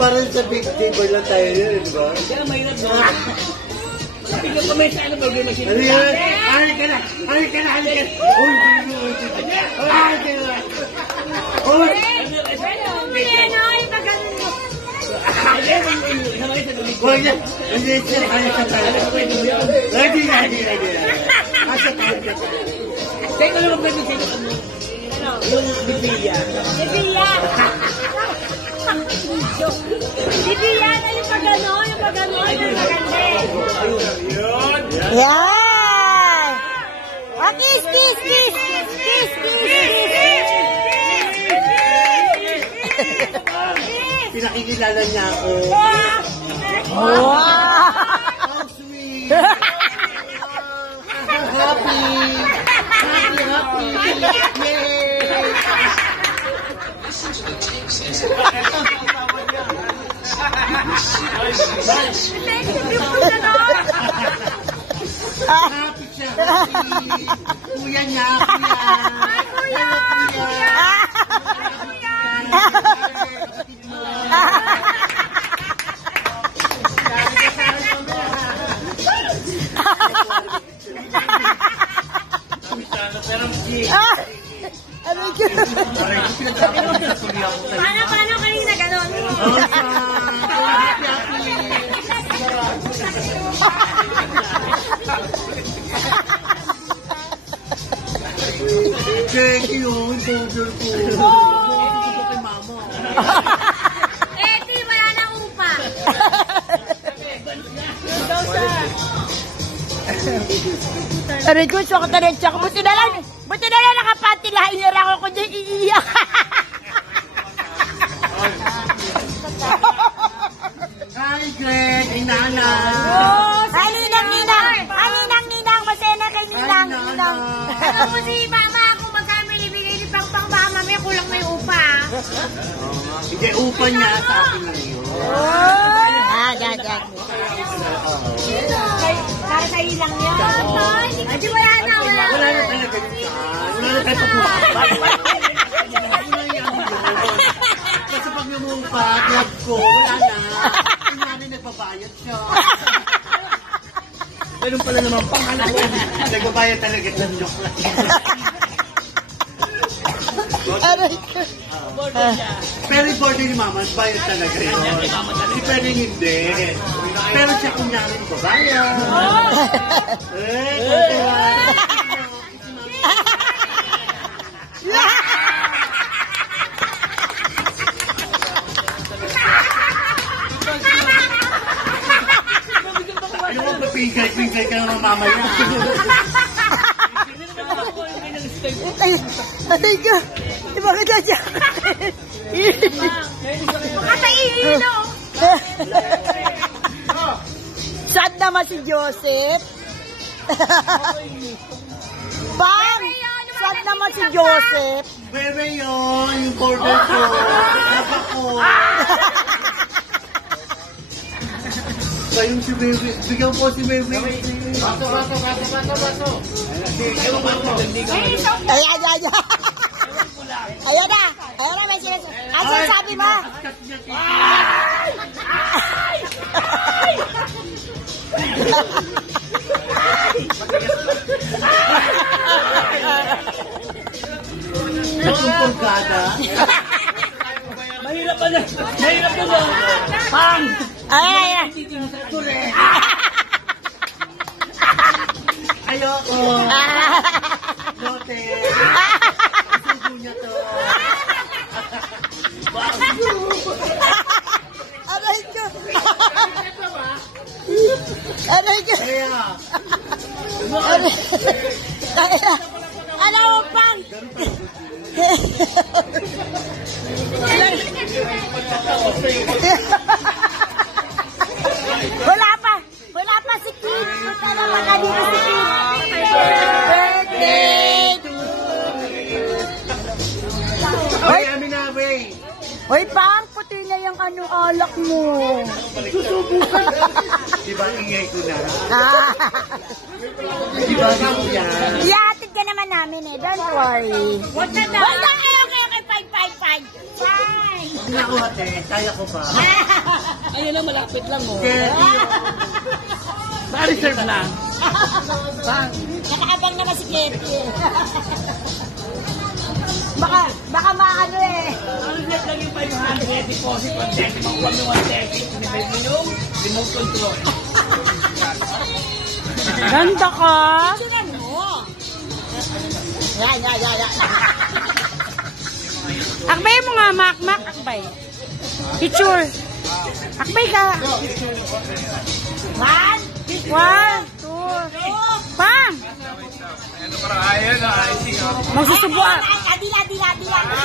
Parang sa big table lang tayo yun, di ba? Kaya mahirap na. Bigyan pa may sa ano ba yung machine? Ano yun? Ay ka na! Ay ka na! Ay ka na! Uy! Ay ka na! Uy! Huwag na! Hindi siya kaya sa tayo. Hindi na! Asa tayo ka tayo. Teka lang mag-pwede sa'yo. Yung bibiya. Bibiya! Bibiya na yung pagano, yung pagano, yung maganda. Yan! Oh, kiss, kiss, kiss! Kiss, kiss, kiss! Pinakikilala niya ako. Wow! How sweet! Happy! Happy! Happy siya! Happy! Kuya niya! Kuya! Kuya! Paano kanina gano'n? Thank you, soldier ko. Kay mama. Di wala na upa. Aray ko, so katarensa ko. Buti na lang nakapanty lahat. Inira ko kundi iiyak. Hi, Greg! Ay, Nana! Ninang. Masaya na kay Ninang. Ano mo si mama kung magkano binibigay ni Pangpang baka mamaya kulang na yung upa. Hindi, upa niya sa akin lang yun. Yan. Para sa ilang yan. Di wala na. Wala na talaga yun. Wala na tayo pagkuha. Kasi pag yumupa, club ko, wala na. Yung nanay nagbabayad siya. Ganun pala naman pangalan ko. Nagbabayad talaga ng joke lang. Aray ko. Pero yung border ni Mama, bayad talaga yun. Si Pero hindi. Pero siya kunyari nagbabayad. Ano mo papingkay ka naman mamaya? Aray ko. Bakit na siya? Makataihilo. Sad naman si Joseph. Bang! Sad naman si Joseph. Bebe yun, yung border ko. Nasa ko. Kayong si Bebe. Bigyan po si Bebe. Baso. Ayan. Ayan na, may sinasabi. Ang sinasabi mo? Pagkada. Mahirap na. Pang! Ayan. Ayoko. Lote. Isugo niya to. Aray ko. Aray ko. Kaya. Alam mo, Pang. Wala pa si Kid. Punta na baka dito si Kid. Birthday to Ay, Aminabe. Hoy, Pang, puti na yung alak mo. Diba ingay ko na? Diba yan? Ihatid ka naman namin eh. Don't worry. Wag na. Okay. 5. Naku ate, kaya ko pa. Ayun lang, malapit lang oh. Kaya Baka reserve lang. Nakaabang naman si Ketty. Baka maano eh. Ang reserve lang yung 500 deposit, 130, makuha mo 130. Sinibay mo yung remote control. Ganda ka. Sunan mo. Yan. Akbay mo nga, Mac. Akbay. Picture. Akbay ka. 1, 2, Pam! Magsusubuan. Dila.